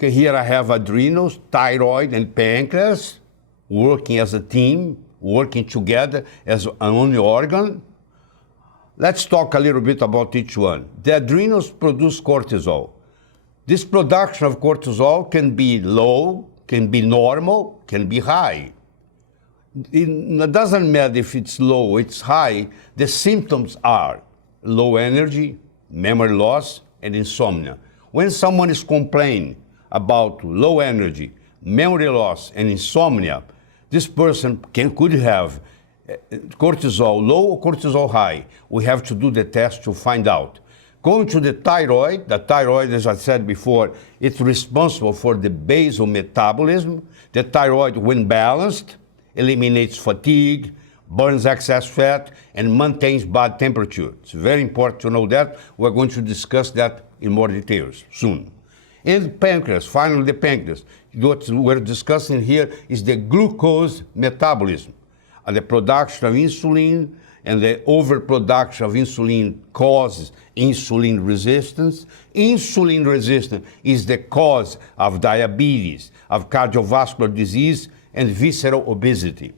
Okay, here I have adrenals, thyroid, and pancreas working as a team, working together as an only organ. Let's talk a little bit about each one. The adrenals produce cortisol. This production of cortisol can be low, can be normal, can be high. It doesn't matter if it's low, it's high. The symptoms are low energy, memory loss, and insomnia. When someone is complaining about low energy, memory loss, and insomnia, this person could have cortisol low or cortisol high. We have to do the test to find out. Going to the thyroid, as I said before, it's responsible for the basal metabolism. The thyroid, when balanced, eliminates fatigue, burns excess fat, and maintains body temperature. It's very important to know that. We're going to discuss that in more details soon. And pancreas, finally the pancreas. What we're discussing here is the glucose metabolism, and the production of insulin, and the overproduction of insulin causes insulin resistance. Insulin resistance is the cause of diabetes, of cardiovascular disease, and visceral obesity.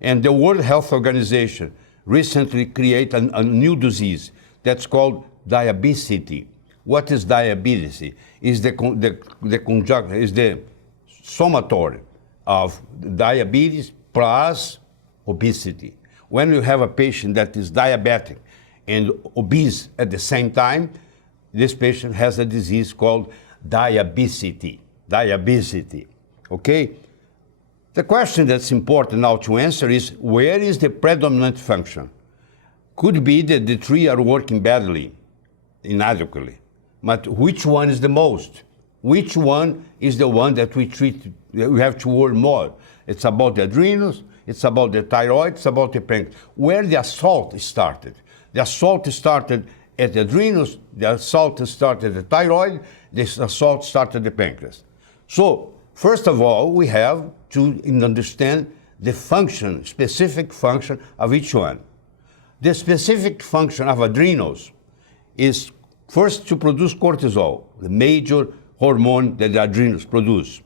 And the World Health Organization recently created a new disease that's called diabesity. What is diabetes? Is the summatory of diabetes plus obesity. When you have a patient that is diabetic and obese at the same time, this patient has a disease called diabesity. Okay? The question that's important now to answer is, where is the predominant function? Could be that the three are working badly, inadequately. But which one is the most? Which one is the one that we have to worry more? It's about the adrenals, it's about the thyroid, it's about the pancreas. Where the assault started. The assault started at the adrenals, the assault started at the thyroid, the assault started the pancreas. So, first of all, we have to understand the function, specific function of each one. The specific function of adrenals is first to produce cortisol, the major hormone that the adrenals produce.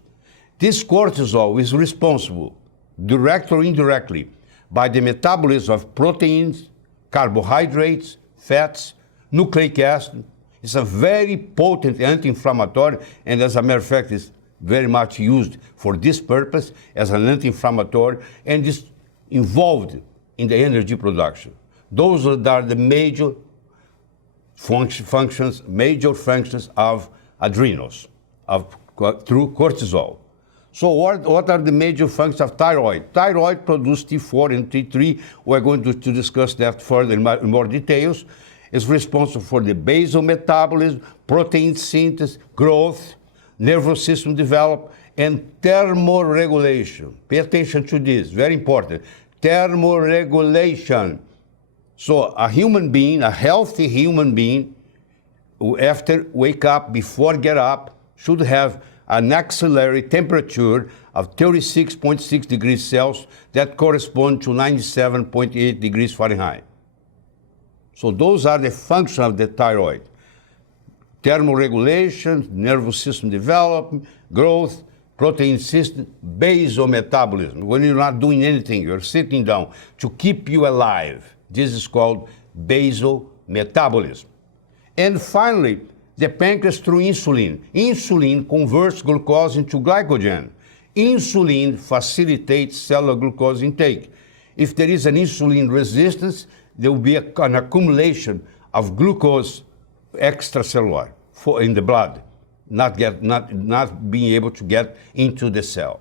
This cortisol is responsible, direct or indirectly, by the metabolism of proteins, carbohydrates, fats, nucleic acid. It's a very potent anti-inflammatory, and as a matter of fact, it's very much used for this purpose as an anti-inflammatory, and is involved in the energy production. Those are the major functions of adrenals through cortisol. So what are the major functions of thyroid? Thyroid produces T4 and T3. We're going to discuss that further in more details. It's responsible for the basal metabolism, protein synthesis, growth, nervous system development, and thermoregulation. Pay attention to this, very important. Thermoregulation. So a human being, a healthy human being, after wake up, before get up, should have an axillary temperature of 36.6 degrees Celsius that correspond to 97.8 degrees Fahrenheit. So those are the functions of the thyroid. Thermoregulation, nervous system development, growth, protein system, basal metabolism. When you're not doing anything, you're sitting down to keep you alive. This is called basal metabolism. And finally, the pancreas through insulin. Insulin converts glucose into glycogen. Insulin facilitates cellular glucose intake. If there is an insulin resistance, there will be an accumulation of glucose extracellular in the blood, not being able to get into the cell.